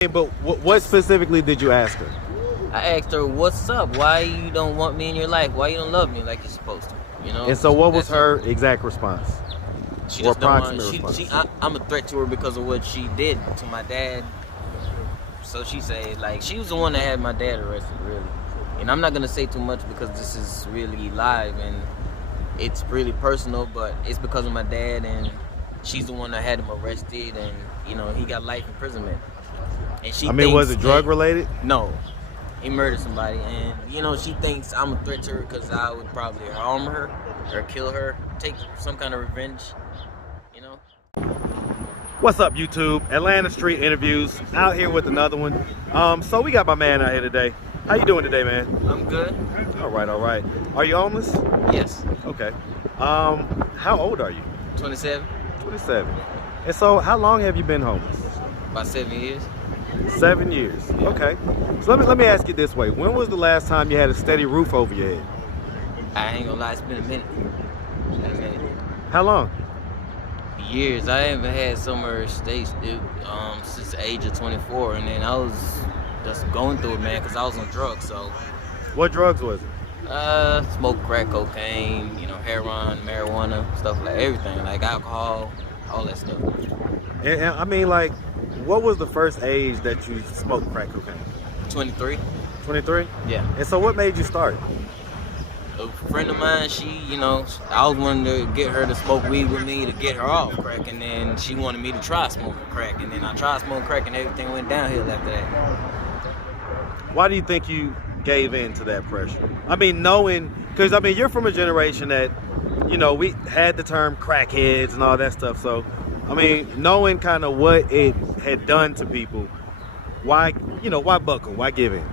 But what specifically did you ask her? I asked her, "What's up? Why you don't want me in your life? Why you don't love me like you're supposed to?" You know. And so, what was That's her exact response? She Or just don't want. approximate response? I'm a threat to her because of what she did to my dad. So she said, like, she was the one that had my dad arrested, really. And I'm not gonna say too much because this is really live and it's really personal. But it's because of my dad, and she's the one that had him arrested, and he got life imprisonment. And she. Was it drug related? No. He murdered somebody, and she thinks I'm a threat to her because I would probably harm her or kill her, take some kind of revenge. What's up, YouTube? Atlanta Street Interviews, out here with another one. So we got my man out here today. How you doing today, man? I'm good. All right. Are you homeless? Yes. Okay. How old are you? 27. 27. And so, how long have you been homeless? About 7 years. 7 years. Okay. So let me ask you this way: when was the last time you had a steady roof over your head? I ain't gonna lie, it's been a minute. How long? Years. I haven't had somewhere stay since the age of 24, and then I was just going through it, man, because I was on drugs. So. What drugs was it? Smoke crack, cocaine, heroin, marijuana, stuff like everything, like alcohol, all that stuff. And what was the first age that you smoked crack cocaine? 23. 23? Yeah. And so what made you start? A friend of mine, I was wanting to get her to smoke weed with me to get her off crack, and then she wanted me to try smoking crack, and then I tried smoking crack, and everything went downhill after that. Why do you think you gave in to that pressure? Because you're from a generation that, we had the term crackheads and all that stuff, so, knowing kind of what it had done to people, why buckle? Why give in?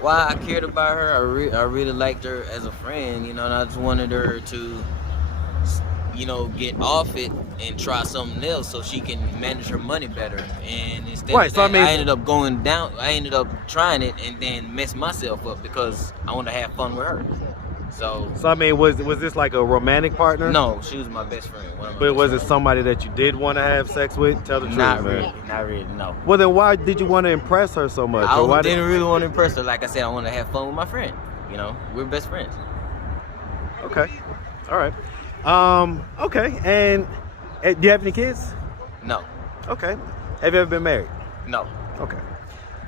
Why I cared about her, I really liked her as a friend, and I just wanted her to, get off it and try something else so she can manage her money better. And instead of that, I ended up going down, I ended up trying it and then messed myself up because I wanted to have fun with her. So was this like a romantic partner? No, she was my best friend. But was it somebody that you did want to have sex with? Tell the truth, Not man. really, no. Well, then why did you want to impress her so much? I didn't really want to impress her. Like I said, I wanted to have fun with my friend. We're best friends. Okay, all right. Okay, and do you have any kids? No. Okay. Have you ever been married? No. Okay.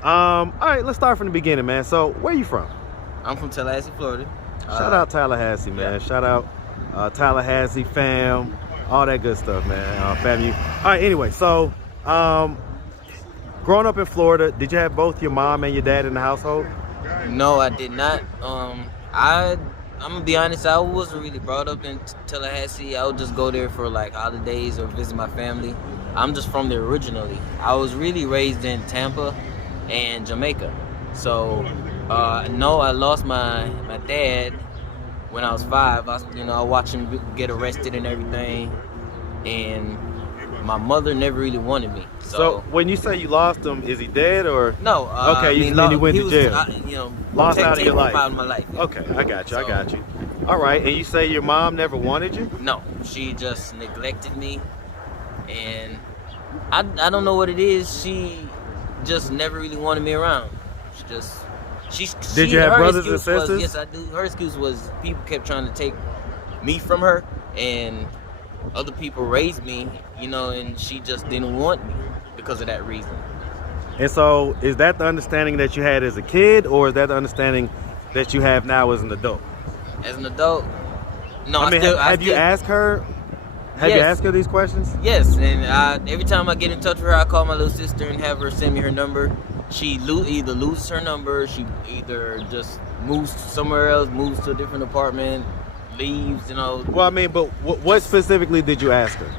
All right, let's start from the beginning, man. So, where are you from? I'm from Tallahassee, Florida. Shout out Tallahassee, man. Yeah. Shout out Tallahassee fam, all that good stuff, man. Family. All right, anyway, so growing up in Florida, did you have both your mom and your dad in the household? No, I did not. I'm gonna be honest, I wasn't really brought up in Tallahassee. I would just go there for like holidays or visit my family. I'm just from there originally. I was really raised in Tampa and Jamaica. So no, I lost my dad when I was 5. I watched him get arrested and everything, and my mother never really wanted me. So when you say you lost him, is he dead or? No. Okay, he went to jail. Lost out of your life. Out of my life. Yeah. Okay, I got you. All right, and you say your mom never wanted you? No, she just neglected me, and I don't know what it is. She just never really wanted me around. Did you have brothers and sisters? Yes, I do. Her excuse was people kept trying to take me from her, and other people raised me, and she just didn't want me because of that reason. And so, is that the understanding that you had as a kid, or is that the understanding that you have now as an adult? As an adult, no. Have you asked her? Have you asked her these questions? Yes, and every time I get in touch with her, I call my little sister and have her send me her number. She either loses her number, she either just moves somewhere else, moves to a different apartment, leaves, Well, but what specifically did you ask her?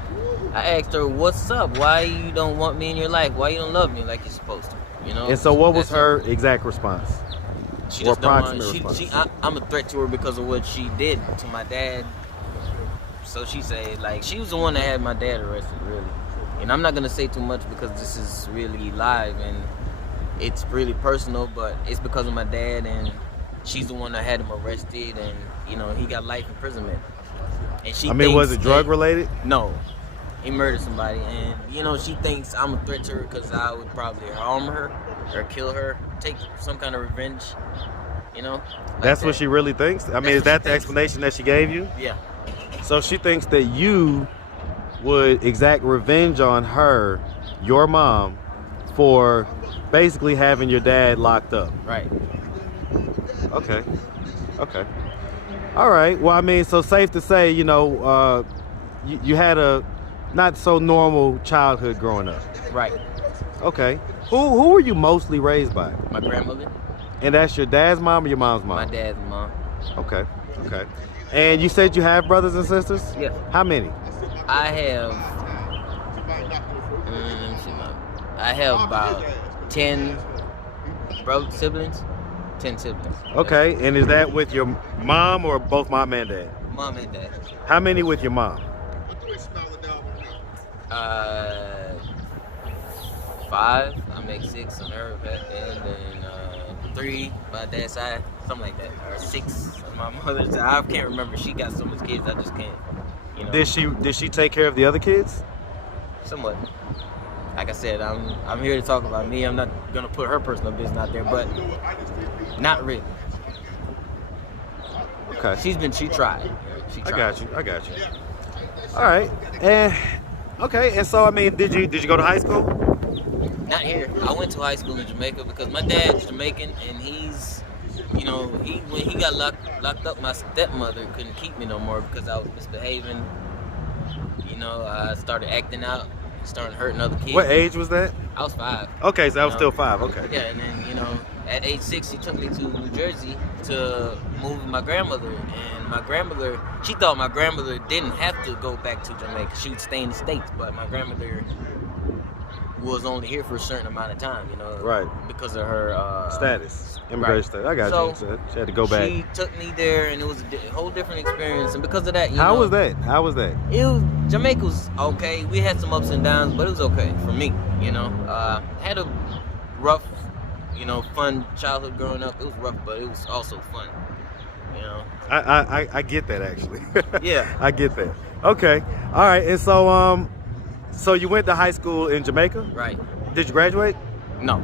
I asked her, "What's up? Why you don't want me in your life? Why you don't love me like you're supposed to?" And so, what was her exact response? She just don't want. I'm a threat to her because of what she did to my dad. So she said, she was the one that had my dad arrested, really. And I'm not gonna say too much because this is really live and it's really personal. But it's because of my dad, and she's the one that had him arrested, and he got life imprisonment. And she was it drug related? No. He murdered somebody, and she thinks I'm a threat to her because I would probably harm her or kill her, take some kind of revenge. Like That's that. what she really thinks? I mean, That's is what that she the thinks. explanation that she gave you? Yeah. So she thinks that you would exact revenge on her, your mom, for basically having your dad locked up. Right. Okay. Okay. All right. Well, I mean, so safe to say, you had a not so normal childhood growing up. Right. Okay. Who were you mostly raised by? My grandmother. And that's your dad's mom or your mom's mom? My dad's mom. Okay. Okay. And you said you have brothers and sisters? Yeah. How many? I have. Let me see. I have about 10 siblings. 10 siblings. Okay. And is that with your mom or both mom and dad? Mom and dad. How many with your mom? 5. I make 6 on her, and then 3 by dad's side, something like that, or 6 on my mother's side. I can't remember. She got so much kids, I just can't. Did she take care of the other kids? Somewhat. Like I said, I'm here to talk about me. I'm not gonna put her personal business out there, but not really. Okay. She tried. She tried. I got you. All right. And okay. And so, I mean, did you go to high school? Not here. I went to high school in Jamaica because my dad's Jamaican, and he's, when he got locked up, my stepmother couldn't keep me no more because I was misbehaving. I started acting out, started hurting other kids. What age was that? I was 5. Okay, so I was still 5. Okay. Yeah, and then at age 6, she took me to New Jersey to move with my grandmother, and my grandmother, she thought my grandmother didn't have to go back to Jamaica. She would stay in the States, but my grandmother was only here for a certain amount of time, Right. because of her Status, immigration right. status. I got So, you. So she had to go back. She took me there, and it was a whole different experience. And because of that, How was that? Jamaica was okay. We had some ups and downs, but it was okay for me. Had a rough, fun childhood growing up. It was rough, but it was also fun. I get that actually. Yeah. I get that. Okay. All right. And so you went to high school in Jamaica? Right. Did you graduate? No.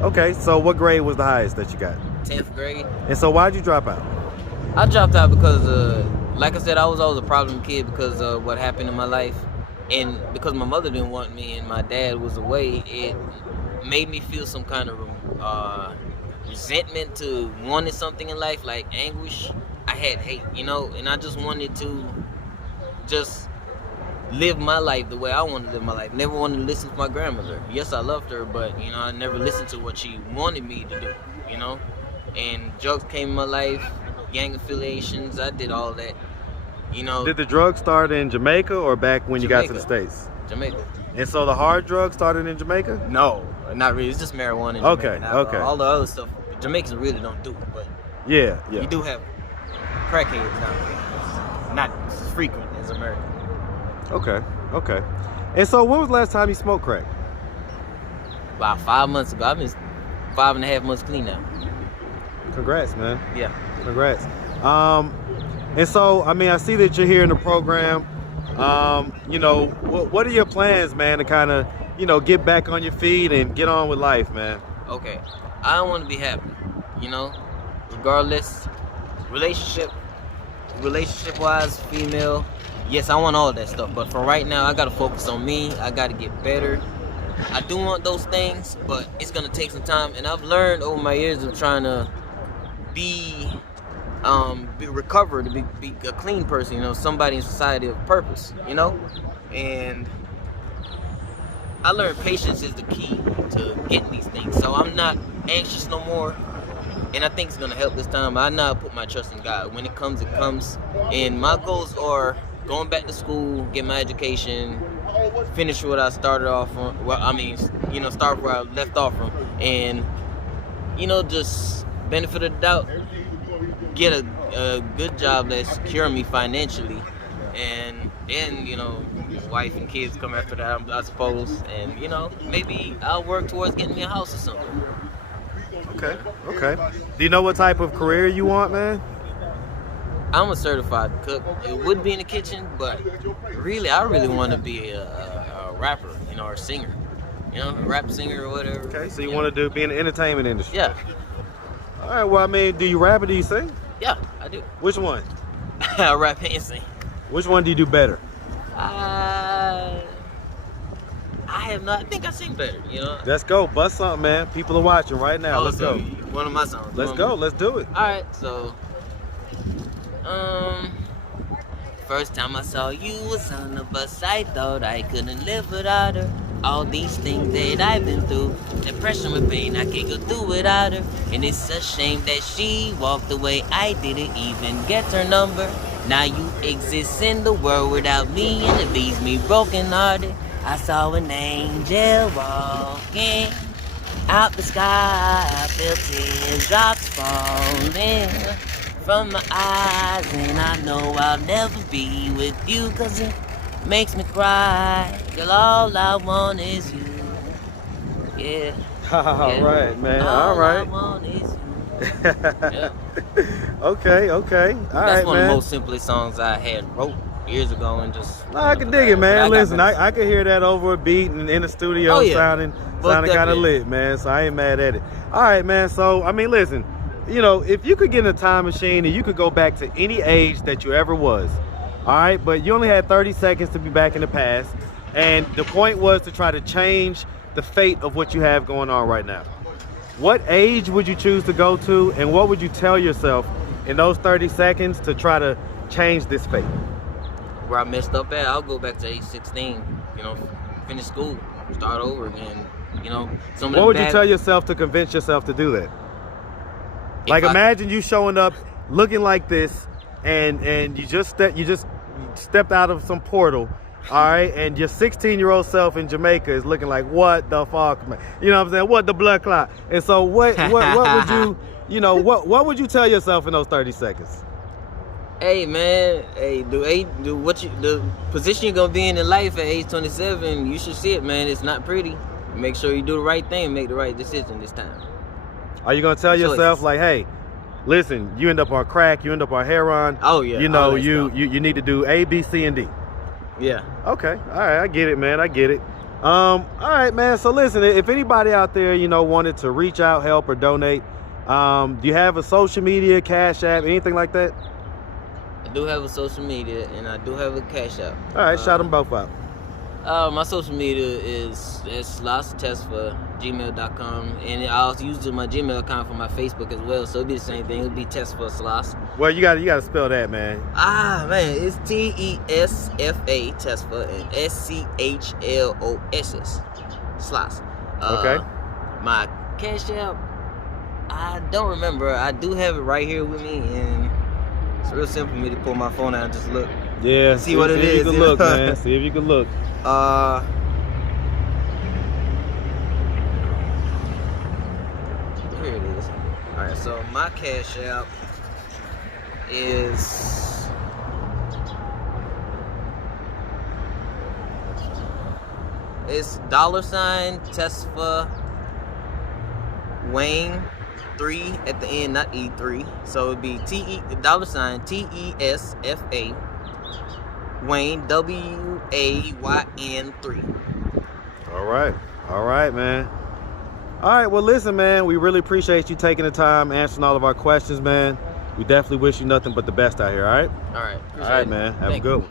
Okay. So what grade was the highest that you got? 10th grade. And so why'd you drop out? I dropped out because, like I said, I was always a problem kid because of what happened in my life. And because my mother didn't want me and my dad was away, it made me feel some kind of resentment to wanting something in life, like anguish. I had hate, and I just wanted to just live my life the way I wanted to live my life. Never wanted to listen to my grandmother. Yes, I loved her, but, I never listened to what she wanted me to do, And drugs came in my life, gang affiliations, I did all that, Did the drugs start in Jamaica or back when you got to the States? Jamaica. And so the hard drugs started in Jamaica? No, not really. It's just marijuana in Okay, Jamaica. okay. All the other stuff, Jamaicans really don't do, but Yeah. you do have crackheads down there. Not as frequent as America. Okay. And so when was the last time you smoked crack? About 5 months ago. I've been 5.5 months clean now. Congrats, man. Yeah. Congrats. And so, I mean, I see that you're here in the program. What are your plans, man, to kind of, get back on your feet and get on with life, man? Okay. I want to be happy, regardless, relationship-wise, female. Yes, I want all that stuff, but for right now, I gotta focus on me. I gotta get better. I do want those things, but it's gonna take some time. And I've learned over my years of trying to be recovered, to be a clean person, somebody in society of purpose, And I learned patience is the key to getting these things. So I'm not anxious no more. And I think it's gonna help this time. I now put my trust in God. When it comes, it comes. And my goals are going back to school, get my education, finish what I started off from. Well, start where I left off from, and just benefit of the doubt, get a good job that secure me financially, and then wife and kids come after that, I suppose, and maybe I'll work towards getting me a house or something. Okay. Do you know what type of career you want, man? I'm a certified cook. It would be in the kitchen, but really, I really want to be a rapper, you know, or singer, you know, a rap singer or whatever. Okay, so you want to be in the entertainment industry? Yeah, All right. Well, I mean, do you rap or do you sing? yeah, I do. Which one? I rap and sing. Which one do you do better? I have not. I think I sing better, you know. Let's go. Bust something, man. People are watching right now. Let's so go. One of my songs. Let's go. Let's do it. All right, so first time I saw you was on the bus. I thought I couldn't live without her. All these things that I've been through, depression and pain, I can't go through without her. And it's a shame that she walked away. I didn't even get her number. Now you exist in the world without me, and it leaves me broken hearted. I saw an angel walking out the sky. I felt teardrops falling from my eyes, and I know I'll never be with you, 'cause it makes me cry. Girl, all I want is you. Yeah. All right, man. All I right. want is you. Yeah. Okay. All That's right, one of man. the most simplest songs I had wrote years ago, and just. No, I can dig it, but man. got Listen, better. I can hear that over a beat and in the studio Oh, yeah. sounding Most kind of definitely. lit, man. So I ain't mad at it. All right, man. So I mean, listen, you know, if you could get in a time machine and you could go back to any age that you ever was, all right, but you only had 30 seconds to be back in the past, and the point was to try to change the fate of what you have going on right now. What age would you choose to go to, and what would you tell yourself in those 30 seconds to try to change this fate? Where I messed up at, I'll go back to age 16. You know, finish school, start over again. You know, some of What the would you bad- tell yourself to convince yourself to do that? if Like, I- imagine you showing up looking like this, and you just stepped out of some portal, all right, and your 16-year-old self in Jamaica is looking like, what the fuck, man? You know what I'm saying? What the blood clot? And so what would you, you know, what would you tell yourself in those 30 seconds? Hey man, the position you're gonna be in life at age 27, you should see it, man. It's not pretty. Make sure you do the right thing, make the right decision this time. Are you gonna tell Choices. yourself like, hey, listen, you end up on crack, you end up on heroin, Oh yeah. you all know, that you stuff. need to do A, B, C, and D. Yeah. Okay, all right, I get it, man. I get it. All right, man. So listen, if anybody out there, you know, wanted to reach out, help, or donate, do you have a social media, Cash App, anything like that? I do have a social media and I do have a cash app. All right, shout them both out. My social media is sloss.tesfa@gmail.com, and I also use my Gmail account for my Facebook as well. So it'd be the same thing. It'd be Tesfa Sloss. Well, you got to spell that, man. Man, it's TESFA Tesfa and SCHLOSS Sloss. Okay. My cash app, I don't remember. I do have it right here with me, and it's real simple for me to pull my phone out and just look. Yeah. See what it if you is, can you look, know? man. See if you can look. Here it is. All right, so my cash app is $Tesfa Wayne 3 at the end, not E3. So it'd be $TESFA Wayne WAYN 3. All right, man. All right, well, listen, man, we really appreciate you taking the time, answering all of our questions, man. We definitely wish you nothing but the best out here, all right? All right. All right, man. Have a good one.